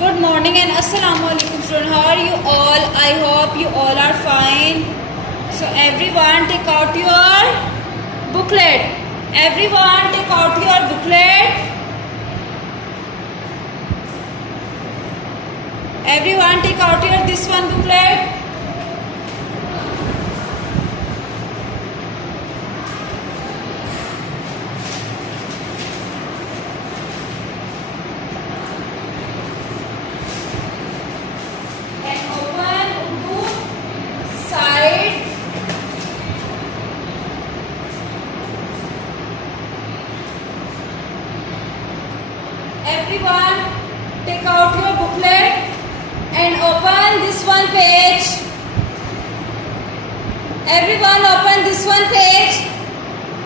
Good morning and assalamu alaikum students. How are you all? I hope you all are fine. So everyone take out your booklet. Everyone take out your booklet. Everyone take out your this one booklet. Everyone take out your booklet and open this one page. Everyone open this one page.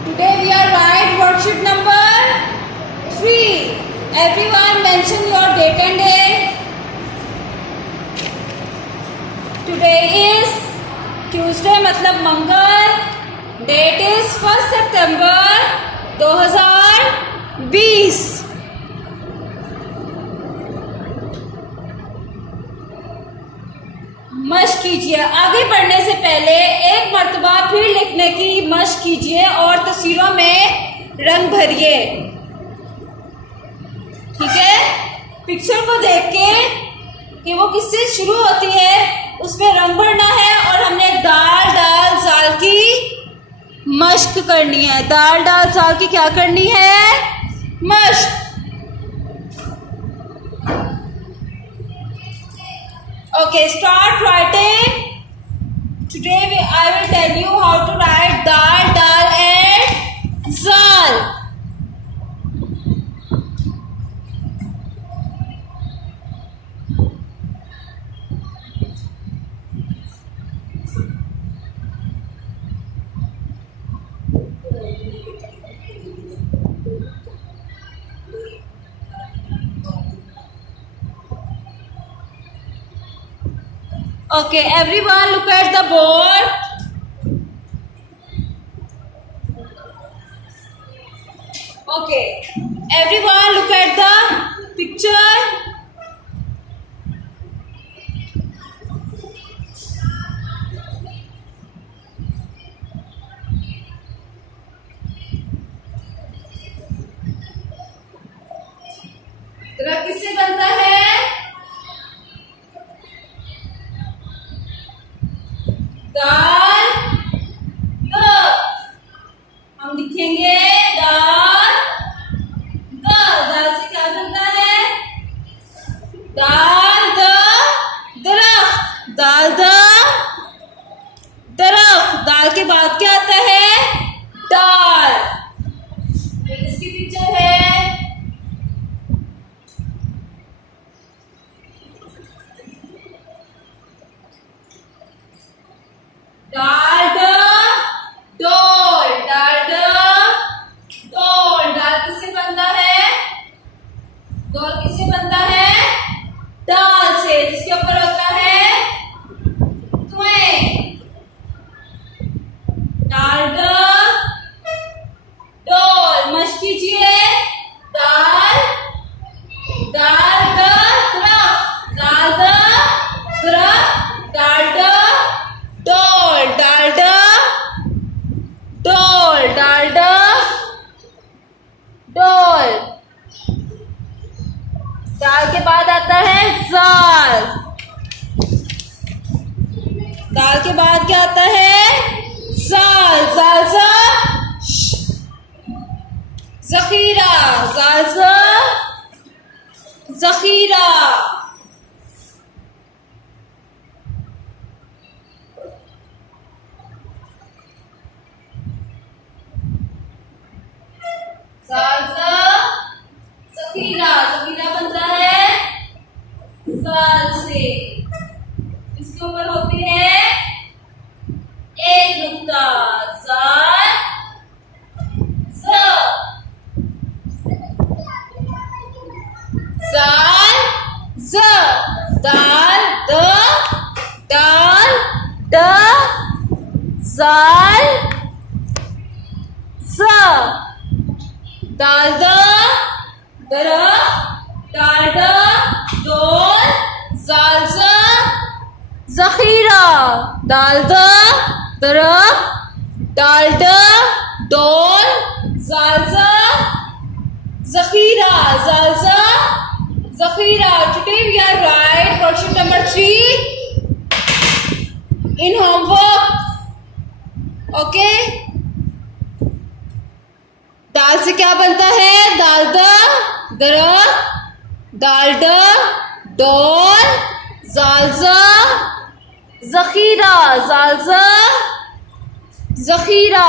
Today we are write worksheet number 3. Everyone mention your date and day. Today is Tuesday मतलब मंगल. Date is 1 September 2020. मश्क कीजिए. आगे बढ़ने से पहले एक मर्तबा फिर लिखने की मश्क कीजिए और तस्वीरों में रंग भरिए. ठीक है. पिक्चर को देख के कि वो किससे शुरू होती है उसमें रंग भरना है और हमने दाल दाल जाल की मश्क करनी है. दाल दाल जाल की क्या करनी है? मश्क. Okay, start writing. Today I will tell you how to write dal, dal and zal. Okay, everyone look at the board. Okay, everyone look at the picture. दरख्त किससे बनता है? दाल द. हम लिखेंगे दाल द. दाल से क्या बनता है? दाल द दरख्त. दाल द दरख्त. दाल के बाद क्या आता है? दाल. इसकी पिक्चर है. दाल द डोल. दाल द डोल. दाल किससे बनता है? डोल किससे बनता है? दाल से, जिसके ऊपर होता है तुम्हें. दाल द डोल. मश्क कीजिए. दाल दाल द दरख्त. दाल द दरख्त. दाल द डोल. डालडा डोल. डालडा डोल. दाल के बाद आता है जाल. दाल के बाद क्या आता है? जाल. जाल सा जखीरा. जाल सा जखीरा. जखीरा. जखीरा बनता है जाल से. इसके ऊपर होती है एक नुक्ता. जाल ज. जाल ज. दाल द दाल द जाल ज. दाल द दरख्त. डालडा डोल. दाल द, दरख, दाल द, डॉल, ज़ालज़ा, ज़ख़ीरा, ज़ालज़ा, ज़ख़ीरा. Today we are right question number 3 in homework. Okay. दाल से क्या बनता है? दाल द, दरख, दाल ड, डॉल, ज़ालज़ा, ज़ख़ीरा, ज़ालज़ा, ज़ख़ीरा.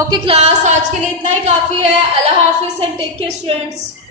ओके क्लास, आज के लिए इतना ही काफ़ी है. अल्लाह हाफिज़ एंड टेक केयर स्टूडेंट्स.